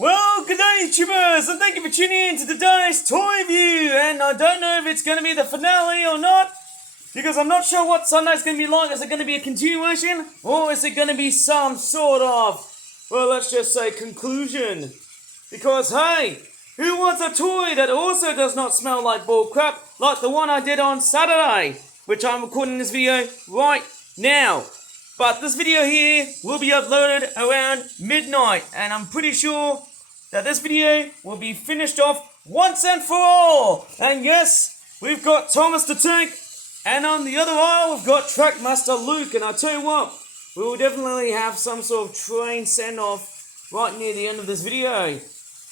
Well, good day, YouTubers, and thank you for tuning in to today's Toy View. And I don't know if it's going to be the finale or not, because I'm not sure what Sunday's going to be like. Is it going to be a continuation, or is it going to be some sort of, well, let's just say conclusion? Because, hey, who wants a toy that also does not smell like bullcrap, like the one I did on Saturday, which I'm recording this video right now. But this video here will be uploaded around midnight, and I'm pretty sure that this video will be finished off once and for all. And yes, we've got Thomas the Tank, and on the other aisle we've got Trackmaster Luke. And I'll tell you what, we will definitely have some sort of train send-off right near the end of this video.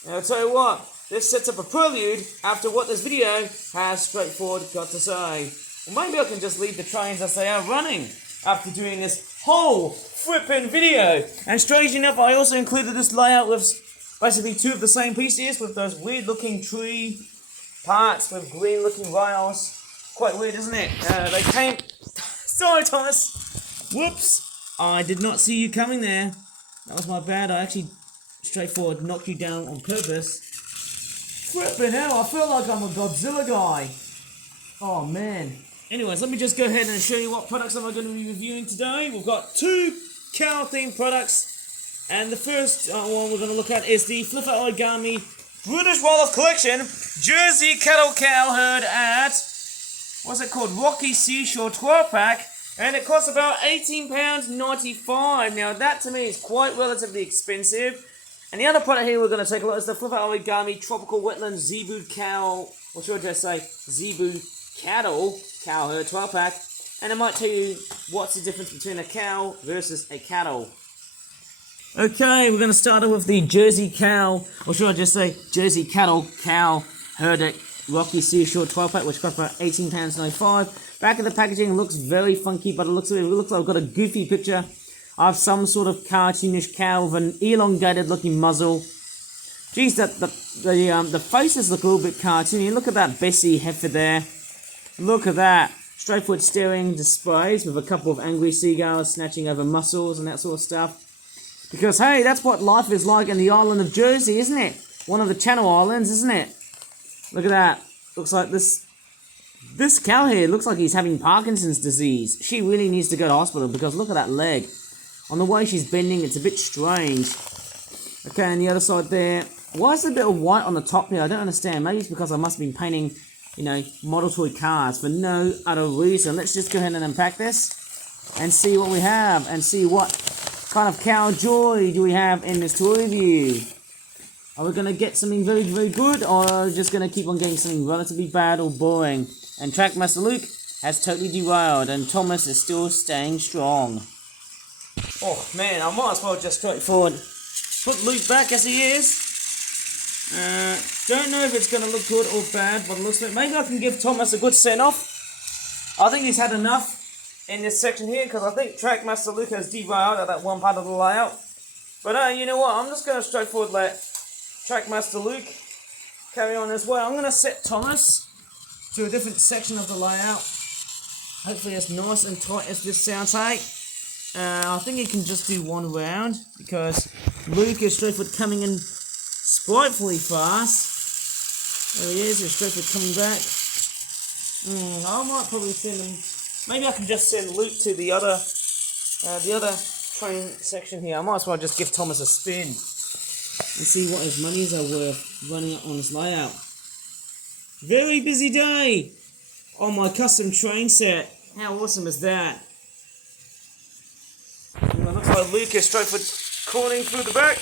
And I'll tell you what, this sets up a prelude after what this video has straightforward got to say. Well, maybe I can just leave the trains as they are running after doing this whole flippin' video. And strange enough, I also included this layout with basically two of the same pieces with those weird looking tree parts with green looking rails. Quite weird, isn't it? They came... Sorry, Thomas. Whoops. I did not see you coming there. That was my bad. I actually straightforward knocked you down on purpose. Flippin' hell, I feel like I'm a Godzilla guy. Oh man. Anyways, let me just go ahead and show you what products am I going to be reviewing today. We've got two cow-themed products, and the first one we're going to look at is the Fluffer Origami British Wildlife Collection Jersey Cattle Cow Herd at, what's it called, Rocky Seashore 12-pack, and it costs about £18.95. Now that to me is quite relatively expensive. And the other product here we're going to take a look is the Fluffer Origami Tropical Wetland Zebu Cow, or should I just say Zebu Cattle Cow Herd 12-pack, and I might tell you what's the difference between a cow versus a cattle. Okay, we're going to start off with the Jersey Cow, or should I just say Jersey Cattle Cow Herd at Rocky Seashore 12-pack, which costs about £18.95. Back of the packaging looks very funky, but it looks like I've got a goofy picture of some sort of cartoonish cow with an elongated looking muzzle. Geez, the faces look a little bit cartoony. Look at that Bessie heifer there. Look at that. Straightforward steering displays with a couple of angry seagulls snatching over mussels and that sort of stuff. Because, hey, that's what life is like in the island of Jersey, isn't it? One of the Channel Islands, isn't it? Look at that. Looks like this cow here looks like he's having Parkinson's disease. She really needs to go to hospital because look at that leg. On the way she's bending, it's a bit strange. Okay, and the other side there. Why is there a bit of white on the top here? I don't understand. Maybe it's because I must have been painting, you know, model toy cars for no other reason. Let's just go ahead and unpack this and see what we have and see what kind of cow joy do we have in this toy review. Are we going to get something very, very good, or are we just going to keep on getting something relatively bad or boring? And Trackmaster Luke has totally derailed, and Thomas is still staying strong. Oh man, I might as well just straightforward put Luke back as he is. Don't know if it's going to look good or bad, but it looks like maybe I can give Thomas a good send-off. I think he's had enough in this section here, because I think Trackmaster Luke has derailed at that one part of the layout. But you know what, I'm just going to straightforward let Trackmaster Luke carry on as well. I'm going to set Thomas to a different section of the layout. Hopefully as nice and tight as this sounds like. I think he can just do one round, because Luke is straightforward coming in spitefully fast. There he is, he's straightforward coming back. I might probably send him, maybe I can just send Luke to the other train section here. I might as well just give Thomas a spin and see what his monies are worth running on this layout. Very busy day on my custom train set. How awesome is that? And it looks like Luke is straightforward cornering through the back.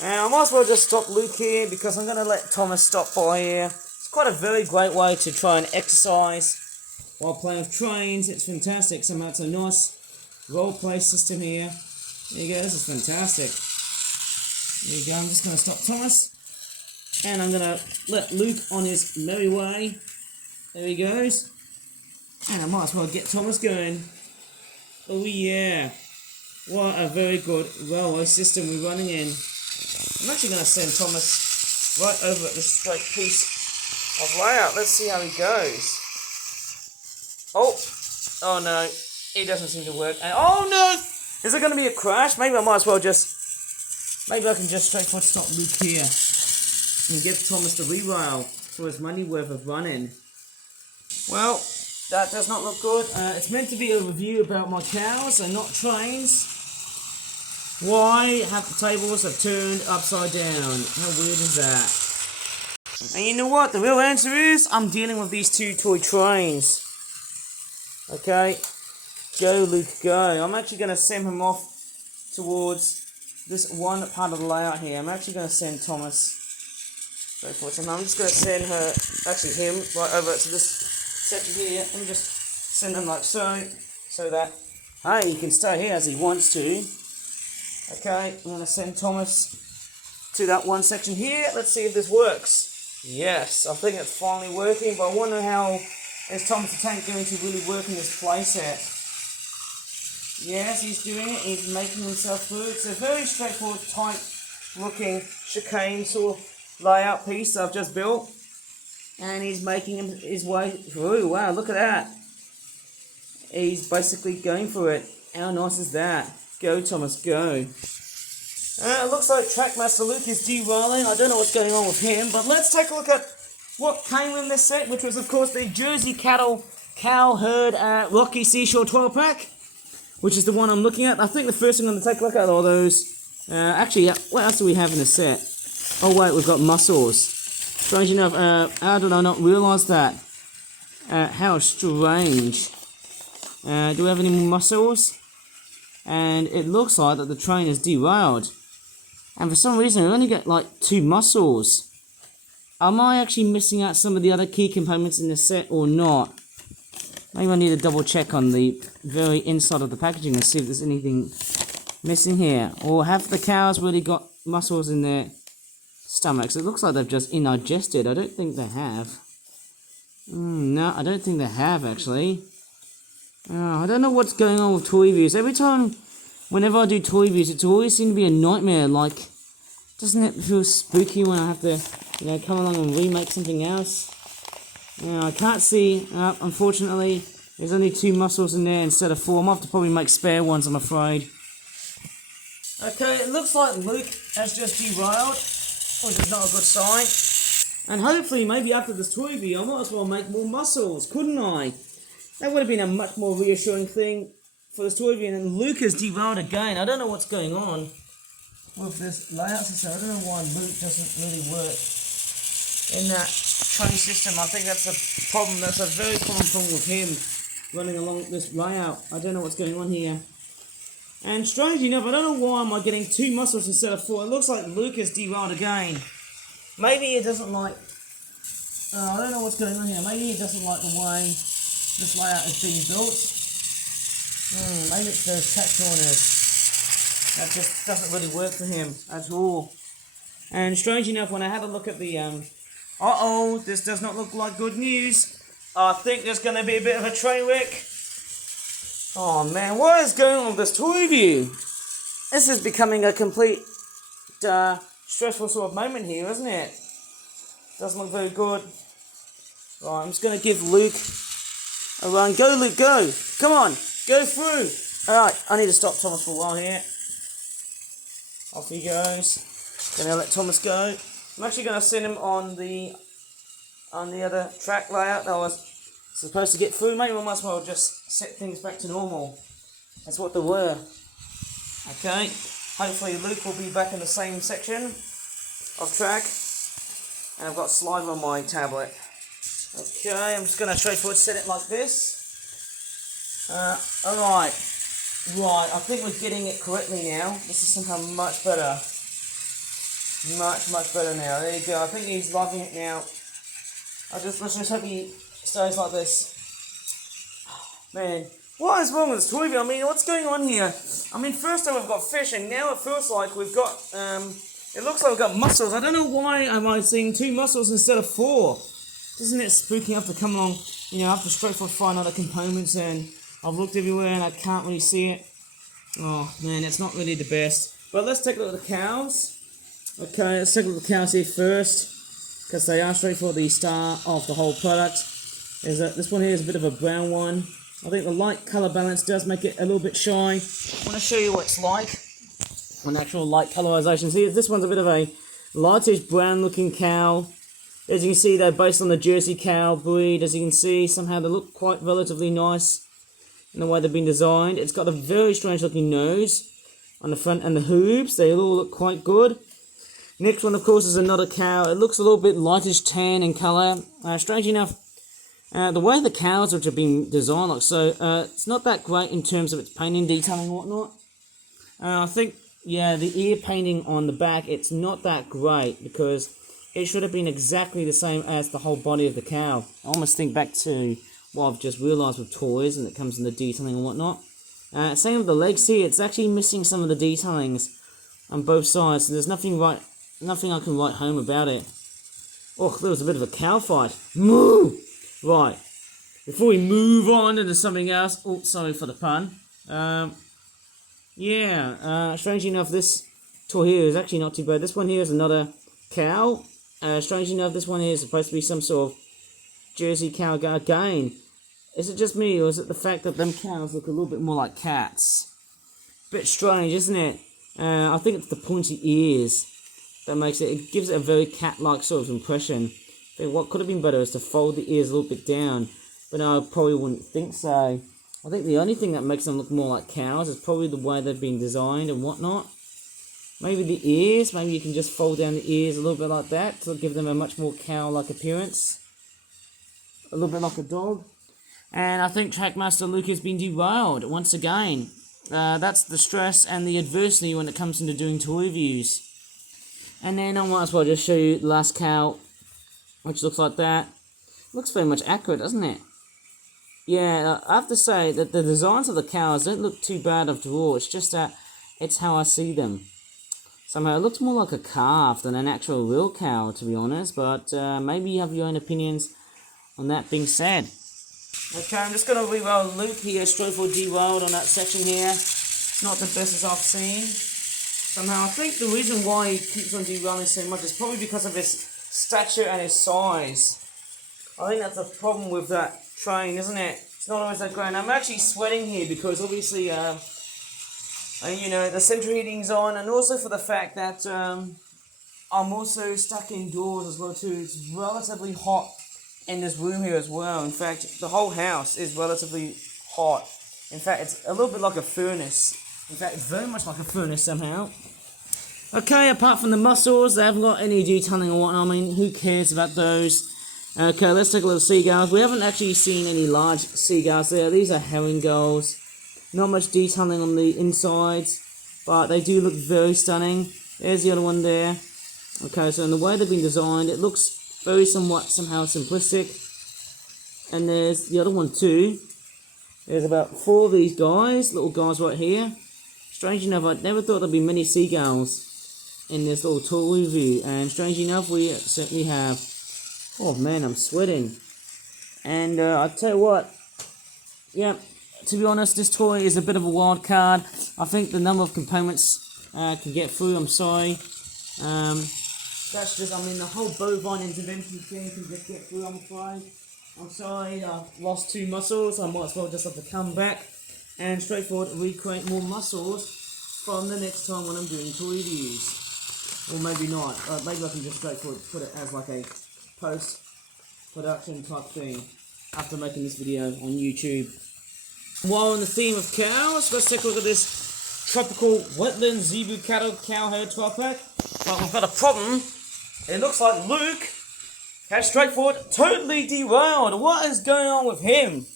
And I might as well just stop Luke here, because I'm going to let Thomas stop by here. It's quite a very great way to try and exercise while playing with trains. It's fantastic. Somehow it's a nice role play system here. There you go, this is fantastic. There you go, I'm just going to stop Thomas. And I'm going to let Luke on his merry way. There he goes. And I might as well get Thomas going. Oh yeah. What a very good railway system we're running in. I'm actually going to send Thomas right over at this straight piece of layout. Let's see how he goes. Oh no, it doesn't seem to work. And oh no, is there going to be a crash? Maybe I might as well just Maybe I can just straightforward stop Luke here and give Thomas the re-rail for his money worth of running. Well, that does not look good. It's meant to be a review about my cows and not trains. Why have the tables have turned upside down? How weird is that? And you know what? The real answer is I'm dealing with these two toy trains. Okay, go Luke, go. I'm actually going to send him off towards this one part of the layout here. I'm actually going to send Thomas. And I'm just going to send her, actually him, right over to this section here. Let me just send him like so, so that, hey, he can stay here as he wants to. Okay, I'm going to send Thomas to that one section here. Let's see if this works. Yes, I think it's finally working, but I wonder how is Thomas the Tank going to really work in this playset. Yes, he's doing it. He's making himself through. It's a very straightforward, tight-looking chicane sort of layout piece that I've just built. And he's making his way through. Wow, look at that. He's basically going for it. How nice is that? Go, Thomas, go. It looks like Trackmaster Luke is derailing. I don't know what's going on with him, but let's take a look at what came in this set, which was, of course, the Jersey Cattle Cow Herd Rocky Seashore 12-pack, which is the one I'm looking at. I think the first thing I'm going to take a look at are those. Actually, what else do we have in the set? Oh, wait, we've got muscles. Strange enough, how did I not realise that? How strange. Do we have any more muscles? And it looks like that the train is derailed. And for some reason, we only get like 2 muscles. Am I actually missing out some of the other key components in the set or not? Maybe I need to double check on the very inside of the packaging and see if there's anything missing here. Or have the cows really got muscles in their stomachs? It looks like they've just indigested. I don't think they have. No, I don't think they have actually. I don't know what's going on with toy reviews. Every time, whenever I do toy reviews, it's always seemed to be a nightmare. Like, doesn't it feel spooky when I have to, come along and remake something else? I can't see, unfortunately, there's only 2 muscles in there instead of 4. I'm going to have to probably make spare ones, I'm afraid. Okay, it looks like Luke has just derailed, which is not a good sign. And hopefully, maybe after this toy review, I might as well make more muscles, couldn't I? That would have been a much more reassuring thing for this toy review. And then Luke has derailed again. I don't know what's going on with this layout system. I don't know why Luke doesn't really work in that train system. I think that's a problem. That's a very common problem with him running along this layout. I don't know what's going on here. And strangely enough, I don't know why am I getting 2 muscles instead of 4. It looks like Luke has derailed again. Maybe he doesn't like... I don't know what's going on here. Maybe he doesn't like the way this layout is being built. Maybe it's those tack corners. That just doesn't really work for him at all. And strange enough, when I had a look at the... this does not look like good news. I think there's going to be a bit of a train wreck. Oh man, what is going on with this toy review? This is becoming a complete stressful sort of moment here, isn't it? Doesn't look very good. Right, I'm just going to give Luke a run. Go, Luke, go! Come on, go through! Alright, I need to stop Thomas for a while here. Off he goes. Gonna let Thomas go. I'm actually going to send him on the other track layout that I was supposed to get through. Maybe I might as well just set things back to normal. That's what they were. Okay, hopefully Luke will be back in the same section of track. And I've got Sliver on my tablet. Okay, I'm just going to straightforward set it like this. Alright. Right, I think we're getting it correctly now. This is somehow much better. Much better now. There you go. I think he's loving it now. Let's just hope he stays like this. Man, what is wrong with this toy review? I mean, what's going on here? I mean, first time we've got fish, and now it feels like we've got, it looks like we've got muscles. I don't know why am I seeing 2 muscles instead of 4. Isn't it spooky? I have to come along, I have to straightforward find other components, and I've looked everywhere and I can't really see it. Oh man, it's not really the best. But let's take a look at the cows. Okay, let's take a look at the cows here first, because they are straightforward the star of the whole product. This one here is a bit of a brown one. I think the light colour balance does make it a little bit shy. I want to show you what it's like. on actual light colorization. See, this one's a bit of a lightish brown looking cow. As you can see, they're based on the Jersey cow breed. As you can see, somehow they look quite relatively nice in the way they've been designed. It's got a very strange looking nose on the front, and the hooves, they all look quite good. Next one, of course, is another cow. It looks a little bit lightish tan in colour. Strange enough, the way the cows which have been designed looks so, it's not that great in terms of its painting, detailing and whatnot. I think, yeah, the ear painting on the back, it's not that great because it should have been exactly the same as the whole body of the cow. I almost think back to what I've just realised with toys, and it comes in the detailing and whatnot. Same with the legs here, it's actually missing some of the detailings on both sides. So there's nothing I can write home about it. Oh, there was a bit of a cow fight. Moo! Right, before we move on into something else, oh, sorry for the pun. Strangely enough, this toy here is actually not too bad. This one here is another cow. Strangely enough, this one here is supposed to be some sort of Jersey cow again. Is it just me, or is it the fact that them cows look a little bit more like cats? Bit strange, isn't it? I think it's the pointy ears that makes it. It gives it a very cat-like sort of impression. I think what could have been better is to fold the ears a little bit down, but no, I probably wouldn't think so. I think the only thing that makes them look more like cows is probably the way they've been designed and whatnot. Maybe the ears, maybe you can just fold down the ears a little bit like that to give them a much more cow-like appearance. A little bit like a dog. And I think Trackmaster Luke has been derailed once again. That's the stress and the adversity when it comes into doing toy reviews. And then I might as well just show you the last cow, which looks like that. Looks very much accurate, doesn't it? Yeah, I have to say that the designs of the cows don't look too bad after all. It's just that it's how I see them. Somehow it looks more like a calf than an actual real cow, to be honest. But maybe you have your own opinions on that being said. Okay, I'm just going to re-roll Luke here, straight for derailed on that section here. It's not the best as I've seen. Somehow I think the reason why he keeps on derailing so much is probably because of his stature and his size. I think that's the problem with that train, isn't it? It's not always that great. I'm actually sweating here because obviously, you know, the central heating's on, and also for the fact that I'm also stuck indoors as well too. It's relatively hot in this room here as well. In fact, the whole house is relatively hot. In fact, it's a little bit like a furnace. In fact, it's very much like a furnace somehow. Okay, apart from the muscles, they haven't got any detailing or whatnot. I mean, who cares about those? Okay, let's take a look at seagulls. We haven't actually seen any large seagulls there. These are herring gulls. Not much detailing on the insides, but they do look very stunning. There's the other one there. Okay, so in the way they've been designed, it looks very somehow simplistic. And there's the other one too. There's about 4 of these guys, little guys right here. Strange enough, I never thought there'd be many seagulls in this little toy review, and strange enough, we certainly have. Oh man, I'm sweating. And I'll tell you what, yeah, to be honest, this toy is a bit of a wild card. I think the number of components can get through, I'm sorry. That's just, I mean, the whole bovine intervention thing can just get through, I'm afraid. I'm sorry, I've lost 2 muscles, I might as well just have to come back and straightforward recreate more muscles from the next time when I'm doing toy reviews. Or maybe not, maybe I can just straightforward put it as like a post-production type thing after making this video on YouTube. While on the theme of cows, let's take a look at this tropical wetland zebu cattle cow hair 12-pack. But we've got a problem. It looks like Luke has straightforward totally derailed. What is going on with him?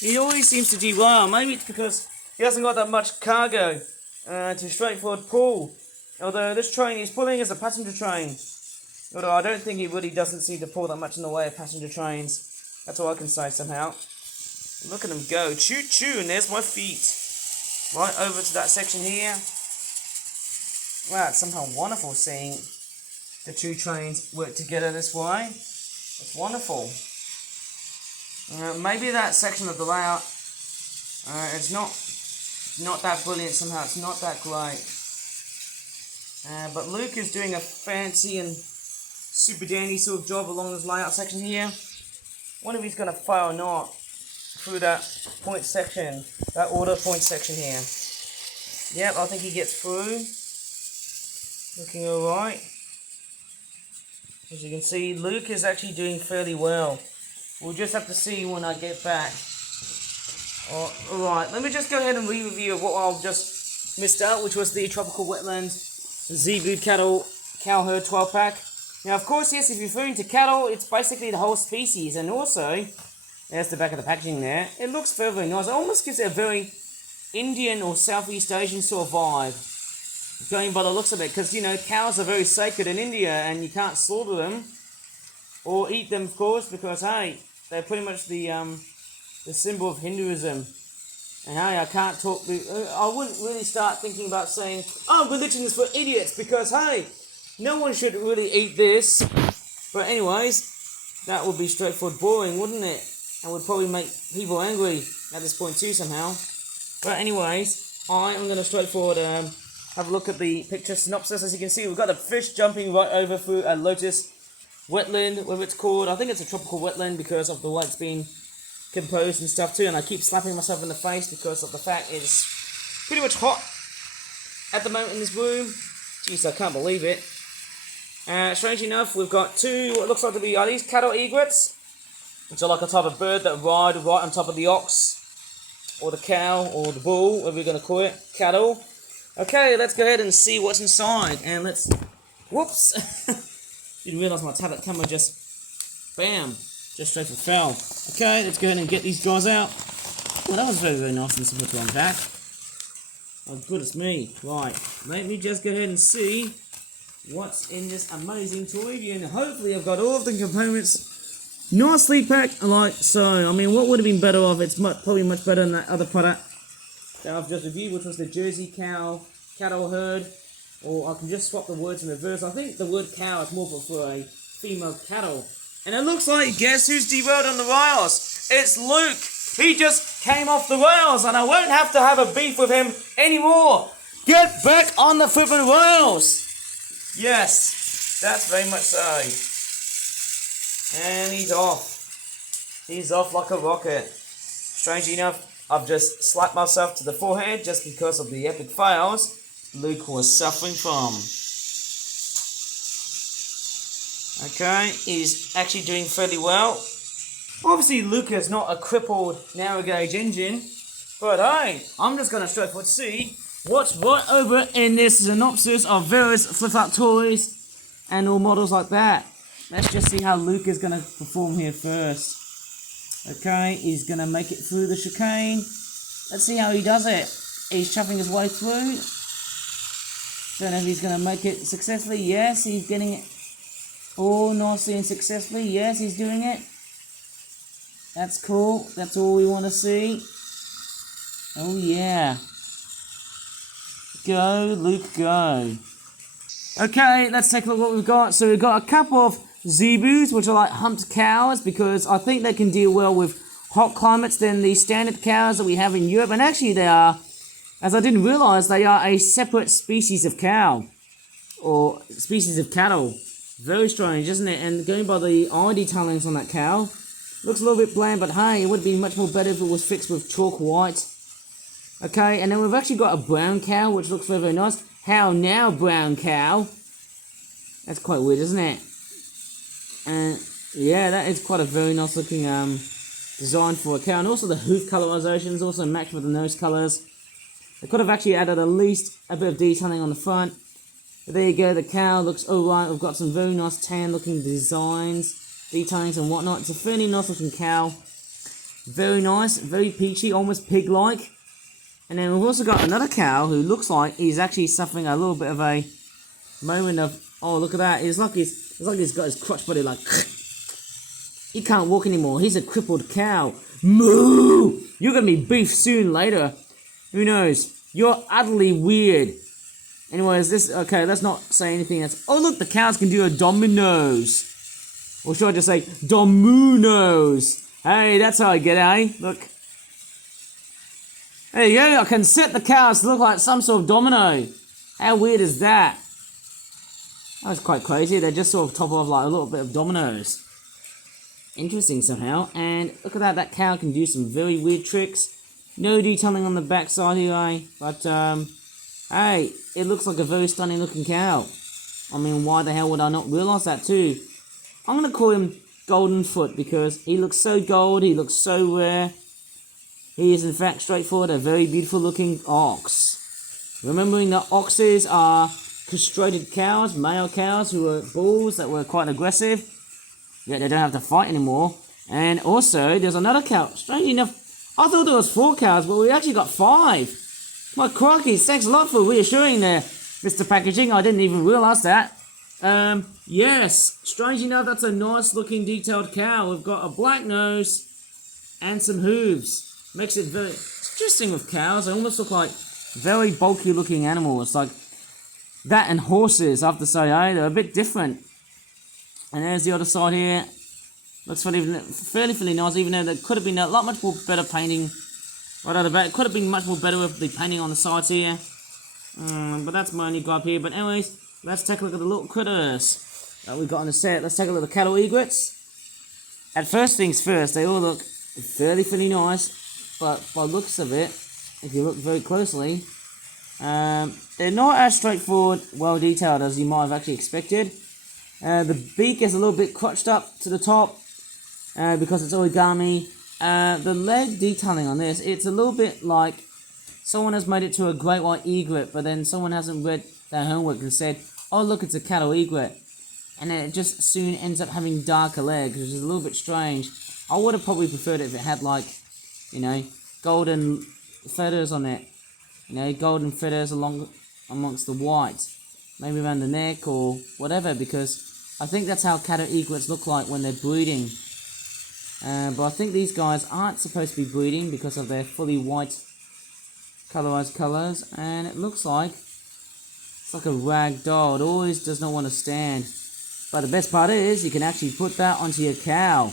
He always seems to derail. Maybe it's because he hasn't got that much cargo to straightforward pull. Although this train he's pulling is a passenger train. Although I don't think he really doesn't seem to pull that much in the way of passenger trains. That's all I can say somehow. Look at him go. Choo choo, and there's my feet. Right over to that section here. Wow, it's somehow wonderful seeing the 2 trains work together this way. It's wonderful. Maybe that section of the layout, it's not that brilliant somehow. It's not that great. But Luke is doing a fancy and super dandy sort of job along this layout section here. Wonder if he's going to fail or not through that point section, that order point section here. Yep, I think he gets through. Looking alright. As you can see, Luke is actually doing fairly well. We'll just have to see when I get back. Alright, let me just go ahead and re-review what I've just missed out, which was the Tropical Wetlands Zebu Cattle Cow Herd 12 pack. Now, of course, yes, if you're referring to cattle, it's basically the whole species, and also, there's the back of the packaging there. It looks very nice. It almost gives it a very Indian or Southeast Asian sort of vibe, going by the looks of it, because, you know, cows are very sacred in India, and you can't slaughter them, or eat them, of course, because, hey, they're pretty much the symbol of Hinduism. And hey, I can't talk, I wouldn't really start thinking about saying, oh, religion is for idiots, because, hey, no one should really eat this. But anyways, that would be straightforward boring, wouldn't it? And would probably make people angry at this point too somehow. But anyways, I am going to straightforward have a look at the picture synopsis. As you can see, we've got a fish jumping right over through a lotus wetland, whatever it's called. I think it's a tropical wetland because of the way it's been composed and stuff too. And I keep slapping myself in the face because of the fact it's pretty much hot at the moment in this room. Jeez, I can't believe it. Strangely enough, we've got two, what looks like to be, are these cattle egrets? Which are like a type of bird that ride right on top of the ox, or the cow, or the bull, whatever we're going to call it, cattle. Okay, let's go ahead and see what's inside, and let's, whoops, didn't realise my tablet camera just, bam, just straight for fell. Okay, let's go ahead and get these guys out. Well, that was very nice and simple to unpack. Oh, goodness me. Right, let me just go ahead and see what's in this amazing toy, and hopefully I've got all of the components nicely packed like so. I mean, what would have been better off? It's probably much better than that other product that I've just reviewed, which was the Jersey cow cattle herd, or I can just swap the words in reverse. I think the word cow is more for a female cattle. And it looks like, guess who's derailed on the rails? It's Luke. He just came off the rails, and I won't have to have a beef with him anymore. Get back on the flippin' rails. Yes, that's very much so. And he's off. He's off like a rocket. Strangely enough, I've just slapped myself to the forehead just because of the epic fails Luke was suffering from. Okay, he's actually doing fairly well. Obviously, Luke is not a crippled narrow gauge engine, but hey, I'm just going to straightforward see what's right over in this synopsis of various flip-out toys and all models like that. Let's just see how Luke is going to perform here first. Okay, he's going to make it through the chicane. Let's see how he does it. He's chopping his way through. Don't know if he's going to make it successfully. Yes, he's getting it all nicely and successfully. Yes, he's doing it. That's cool. That's all we want to see. Oh yeah. Go, Luke, go. Okay, let's take a look at what we've got. So we've got a couple of Zebus, which are like humped cows, because I think they can deal well with hot climates than the standard cows that we have in Europe. And actually they are, as I didn't realise, they are a separate species of cow. Or species of cattle. Very strange, isn't it? And going by the eye detailings on that cow, looks a little bit bland, but hey, it would be much more better if it was fixed with chalk white. Okay, and then we've actually got a brown cow, which looks very nice. How now, brown cow? That's quite weird, isn't it? And yeah, that is quite a very nice looking design for a cow. And also the hoof colorizations also match with the nose colors. They could have actually added at least a bit of detailing on the front. But there you go, the cow looks alright. We've got some very nice tan looking designs, detailings and whatnot. It's a fairly nice looking cow. Very nice, very peachy, almost pig-like. And then we've also got another cow who looks like he's actually suffering a little bit of a moment of, oh look at that, it's like he's got his crotch body like, he can't walk anymore, he's a crippled cow. Moo! You're gonna be beef soon later. Who knows? You're utterly weird. Anyways, okay, let's not say anything that's, oh look, the cows can do a dominoes. Or should I just say, domunos? Hey, that's how I get it, eh? Look. There you go, I can set the cows to look like some sort of domino. How weird is that? That was quite crazy. They just sort of top off like a little bit of dominoes. Interesting somehow. And look at that, that cow can do some very weird tricks. No detailing on the backside here, eh? But, hey, it looks like a very stunning looking cow. I mean, why the hell would I not realise that too? I'm going to call him Golden Foot because he looks so gold, he looks so rare. He is in fact straightforward, a very beautiful looking ox. Remembering that oxes are castrated cows, male cows who were bulls that were quite aggressive. Yet they don't have to fight anymore. And also, there's another cow. Strangely enough, I thought there was 4 cows, but we actually got 5. My crikey, thanks a lot for reassuring there, Mr. Packaging. I didn't even realise that. Yes, strangely enough, that's a nice looking detailed cow. We've got a black nose and some hooves. Makes it very interesting with cows. They almost look like very bulky looking animals. Like that and horses, I have to say, they're a bit different. And there's the other side here. Looks fairly nice, even though there could have been a lot much more better painting right out of the back. It could have been much more better with the painting on the sides here. But that's my only gripe here. But anyways, let's take a look at the little critters that we got on the set. Let's take a look at the cattle egrets. At first things first, they all look fairly nice. But by looks of it, if you look very closely, they're not as straightforward, well detailed as you might have actually expected. The beak is a little bit crotched up to the top because it's origami. The leg detailing on this, it's a little bit like someone has made it to a great white egret, but then someone hasn't read their homework and said, oh look, it's a cattle egret. And then it just soon ends up having darker legs, which is a little bit strange. I would have probably preferred it if it had like, you know, golden feathers on it. You know, golden feathers amongst the white. Maybe around the neck or whatever, because I think that's how cattle egrets look like when they're breeding. But I think these guys aren't supposed to be breeding because of their fully white colorized colors, and it looks like it's like a rag doll. It always does not want to stand. But the best part is you can actually put that onto your cow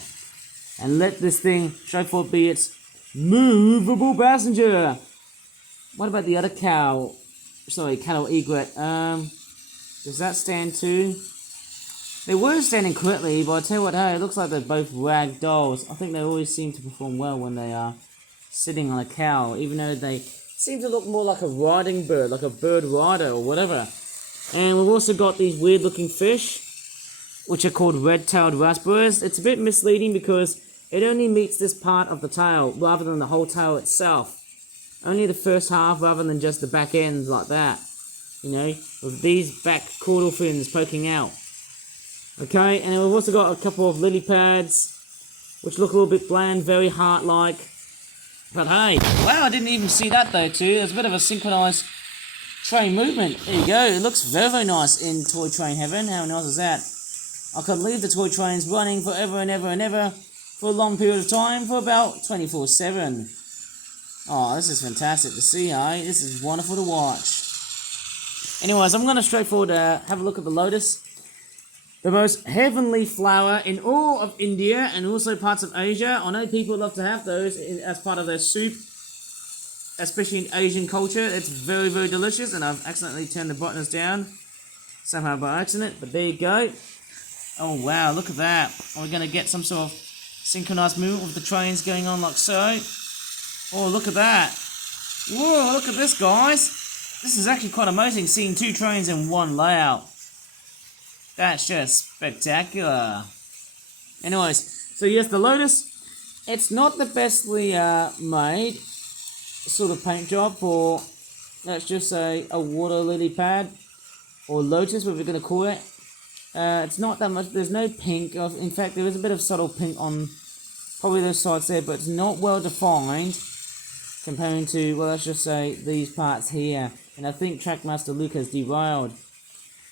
and let this thing straightforward be its movable passenger. What about the other cow? Sorry, cattle egret. Does that stand too? They were standing correctly, but I tell you what, hey, it looks like they're both rag dolls. I think they always seem to perform well when they are sitting on a cow, even though they seem to look more like a riding bird, like a bird rider or whatever. And we've also got these weird looking fish, which are called red-tailed raspberries. It's a bit misleading because it only meets this part of the tail rather than the whole tail itself. Only the first half rather than just the back ends like that. You know, with these back caudal fins poking out. Okay, and then we've also got a couple of lily pads, which look a little bit bland, very heart-like. But hey, wow, I didn't even see that though too. There's a bit of a synchronized train movement. There you go, it looks very nice in Toy Train Heaven. How nice is that? I could leave the toy trains running forever and ever and ever for a long period of time for about 24/7. Oh, this is fantastic to see, eh? This is wonderful to watch. Anyways, I'm going to straightforward have a look at the lotus. The most heavenly flower in all of India and also parts of Asia. I know people love to have those as part of their soup, especially in Asian culture. It's very delicious, and I've accidentally turned the brightness down somehow by accident, but there you go. Oh wow, look at that. Are we going to get some sort of synchronized movement with the trains going on like so? Oh, look at that. Whoa, look at this, guys. This is actually quite amazing, seeing 2 trains in one layout. That's just spectacular. Anyways, so yes, the Lotus, it's not the bestly made sort of paint job for, let's just say, a water lily pad, or Lotus, whatever we're going to call it. It's not that much, there's no pink. In fact, there is a bit of subtle pink on probably those sides there, but it's not well defined comparing to, well, let's just say these parts here. And I think Trackmaster Luke has derailed.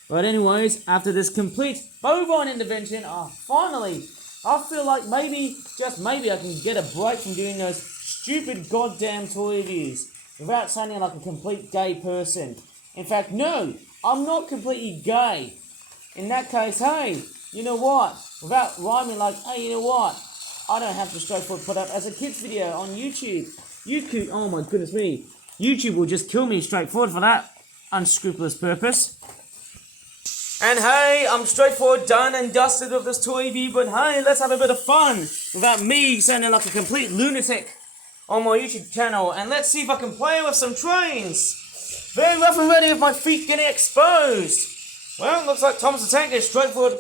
But anyways, after this complete bovine intervention, finally, I feel like maybe, just maybe, I can get a break from doing those stupid goddamn toy reviews without sounding like a complete gay person. In fact, no, I'm not completely gay. In that case, hey, you know what? Without rhyming like, hey, you know what? I don't have to straightforward put up as a kids video on YouTube. YouTube, oh my goodness me. YouTube will just kill me straightforward for that unscrupulous purpose. And hey, I'm straightforward done and dusted with this toy review, but hey, let's have a bit of fun without me sounding like a complete lunatic on my YouTube channel. And let's see if I can play with some trains. Very rough and ready with my feet getting exposed. Well, looks like Thomas the Tank is straightforward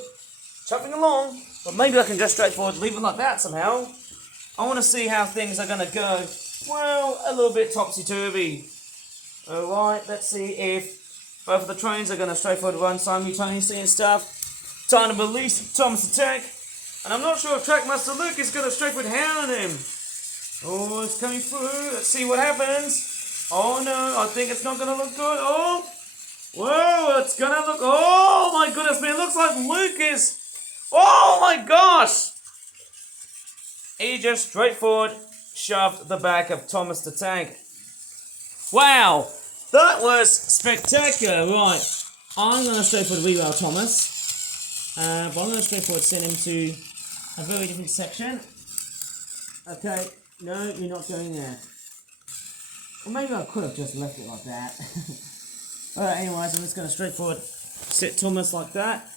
chuffing along. But maybe I can just straightforward leave it like that somehow. I want to see how things are going to go. Well, a little bit topsy-turvy. Alright, let's see if both of the trains are going to straightforward run simultaneously and stuff. Time to release Thomas the Tank. And I'm not sure if Trackmaster Luke is going to straightforward hound him. Oh, it's coming through. Let's see what happens. Oh no, I think it's not going to look good. Oh, whoa, it's going to look... Oh my goodness me, it looks like Luke is... Oh my gosh! He just straightforward shoved the back of Thomas the Tank. Wow, that was spectacular. Right, I'm going to straightforward reroute Thomas. But I'm going to straightforward send him to a very different section. Okay, no, you're not going there. Or maybe I could have just left it like that. Alright, anyways, I'm just going to straightforward set Thomas like that.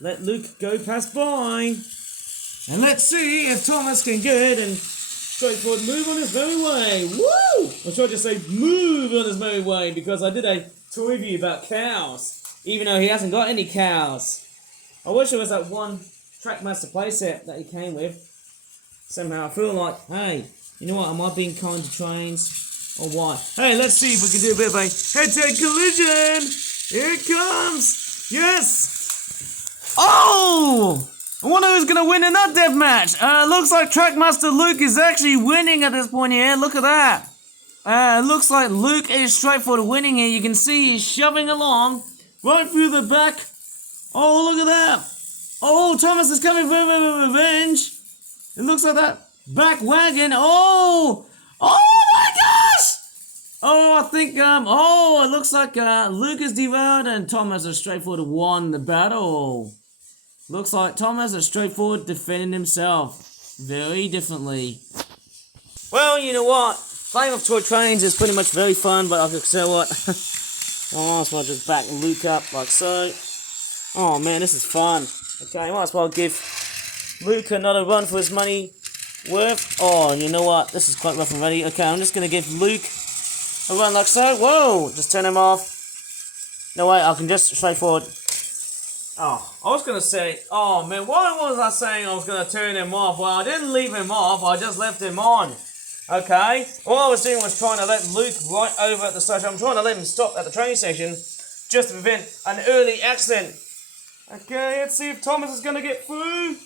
Let Luke go pass by. And let's see if Thomas can get and straightforward move on his merry way. Woo! I tried to say move on his merry way because I did a toy review about cows. Even though he hasn't got any cows. I wish there was that one Trackmaster playset that he came with. Somehow I feel like, hey, you know what, am I being kind to trains or what? Hey, let's see if we can do a bit of a head-to-head collision. Here it comes. Yes. Oh! I wonder who's going to win in that death match. Looks like Trackmaster Luke is actually winning at this point here. Look at that. Looks like Luke is straightforward winning here. You can see he's shoving along right through the back. Oh, look at that. Oh, Thomas is coming for revenge. It looks like that back wagon. Oh! Oh my gosh! Oh, I think, it looks like Luke is derailed and Thomas has straightforward won the battle. Looks like Thomas has straightforward defended himself very differently. Well, you know what? Playing with toy trains is pretty much very fun, but I can tell what. I might as well just back Luke up like so. Oh man, this is fun. Okay, I might as well give Luke another run for his money worth. Oh, you know what? This is quite rough already. Okay, I'm just going to give Luke a run like so. Whoa! Just turn him off. No way, I can just straightforward. Oh, I was going to say, oh man, why was I saying I was going to turn him off? Well, I didn't leave him off, I just left him on. Okay? All I was doing was trying to let Luke right over at the station. I'm trying to let him stop at the train station just to prevent an early accident. Okay, let's see if Thomas is going to get through.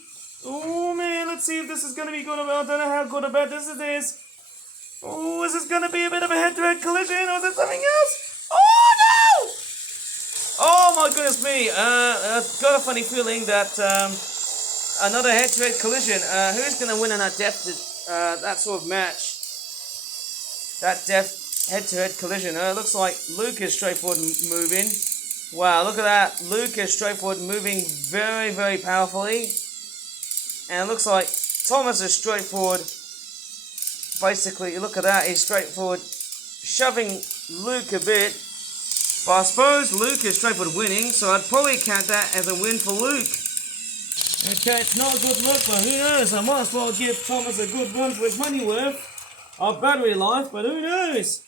Oh man, let's see if this is going to be good or bad. I don't know how good or bad this is. Oh, is this going to be a bit of a head-to-head collision or is it something else? Oh no! Oh my goodness me, I've got a funny feeling that another head-to-head collision. Who's going to win in that sort of match? That head-to-head collision. Looks like Luke is straightforward moving. Wow, look at that. Luke is straightforward moving very, very powerfully. And it looks like Thomas is straightforward. Basically, look at that. He's straightforward shoving Luke a bit. But I suppose Luke is straightforward winning, so I'd probably count that as a win for Luke. Okay, it's not a good look, but who knows? I might as well give Thomas a good run for his money worth of battery life, but who knows?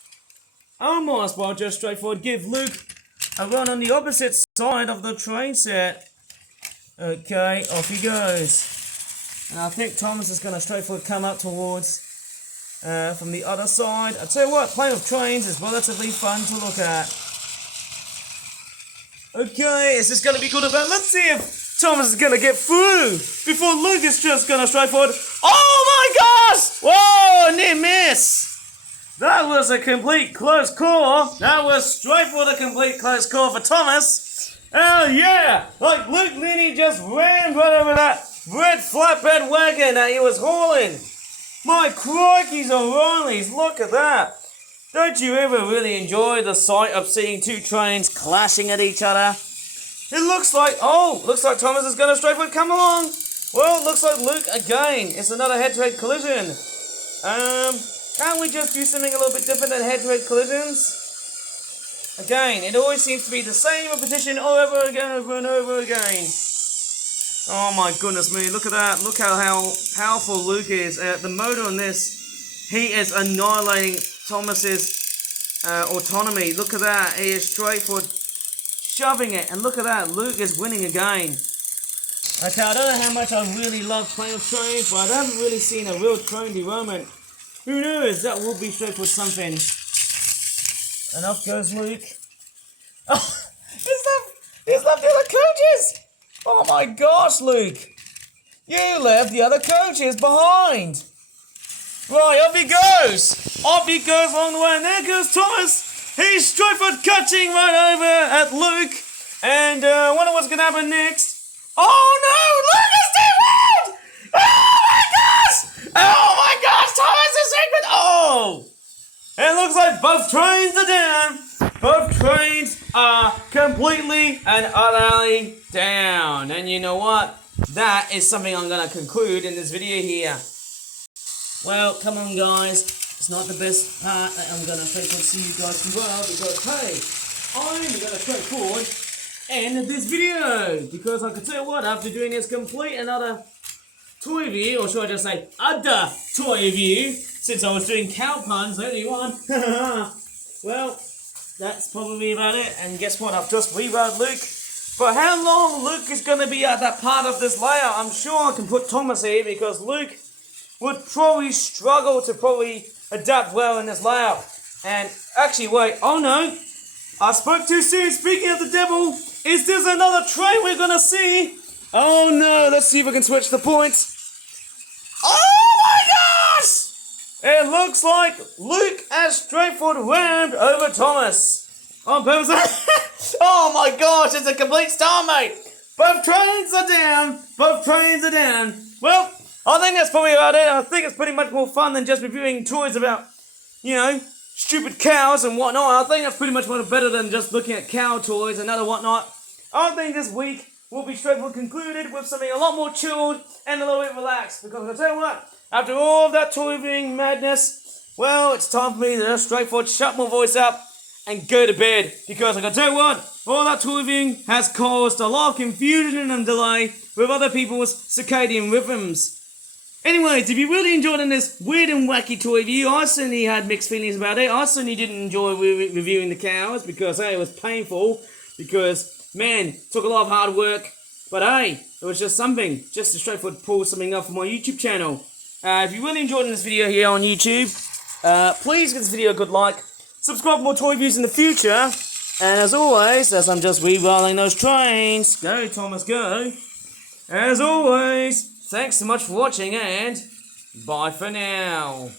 I might as well just straightforward give Luke a run on the opposite side of the train set. Okay, off he goes. And I think Thomas is going to straightforward come up towards from the other side. I tell you what, playing with trains is relatively fun to look at. Okay, is this going to be good or bad? Let's see if Thomas is going to get through before Luke is just going to straightforward. Oh my gosh! Whoa, near miss! That was a complete close call. That was straightforward a complete close call for Thomas. Oh yeah! Like Luke Linney just ran right over that red flatbed wagon that he was hauling. My crikeys O'Reillys, look at that. Don't you ever really enjoy the sight of seeing two trains clashing at each other? It looks like Thomas is going to straightforward come along. Well, it looks like Luke again. It's another head-to-head collision. Can't we just do something a little bit different than head-to-head collisions? Again, it always seems to be the same repetition over and over again. Oh my goodness me, look at that. Look how powerful Luke is. The motor on this, he is annihilating Thomas's autonomy. Look at that. He is straightforward shoving it. And look at that, Luke is winning again. Okay, I don't know how much I really love playing with trains, but I haven't really seen a real train derailment. Who knows, that will be straight for something. And off goes Luke. Oh, he's left the other coaches! Oh my gosh, Luke! You left the other coaches behind! Right, off he goes! Off he goes along the way, and there goes Thomas! He's straight for cutting right over at Luke! And I wonder what's gonna happen next. Oh no! Luke is too loud! Oh my gosh! Oh my gosh! Thomas is secret! Oh! It looks like both trains are down! Both trains are completely and utterly down. And you know what? That is something I'm going to conclude in this video here. Well, come on guys. It's not the best part that I'm going to straightforward see you guys as well. Because, hey, I'm going to straightforward end this video. Because I can tell you what, after doing this complete another toy review, or should I just say other toy review, since I was doing cow puns, only one. Well, that's probably about it. And guess what? I've just rewrote Luke. For how long Luke is going to be at that part of this layout, I'm sure I can put Thomas here because Luke would probably struggle to probably adapt well in this layout. And actually, wait, oh no, I spoke too soon. Speaking of the devil, is this another train we're going to see? Oh no, let's see if we can switch the points. Oh my gosh! It looks like Luke has straightforward rammed over Thomas. On purpose. Oh my gosh, it's a complete stalemate. Both trains are down. Both trains are down. Well, I think that's probably about it. I think it's pretty much more fun than just reviewing toys about, you know, stupid cows and whatnot. I think that's pretty much more better than just looking at cow toys and other whatnot. I think this week will be straightforward concluded with something a lot more chilled and a little bit relaxed. Because I'll tell you what, after all of that toy reviewing madness, well, it's time for me to just straightforward shut my voice up and go to bed. Because I can tell you what, all that toy reviewing has caused a lot of confusion and delay with other people's circadian rhythms. Anyways, if you really enjoyed this weird and wacky toy review, I certainly had mixed feelings about it. I certainly didn't enjoy reviewing the cows because, hey, it was painful. Because, man, it took a lot of hard work. But, hey, it was just something. Just to straightforward pull something up for my YouTube channel. If you really enjoyed this video here on YouTube, please give this video a good like. Subscribe for more toy reviews in the future. And as always, as I'm just re-rolling those trains, go Thomas, go. As always, thanks so much for watching and bye for now.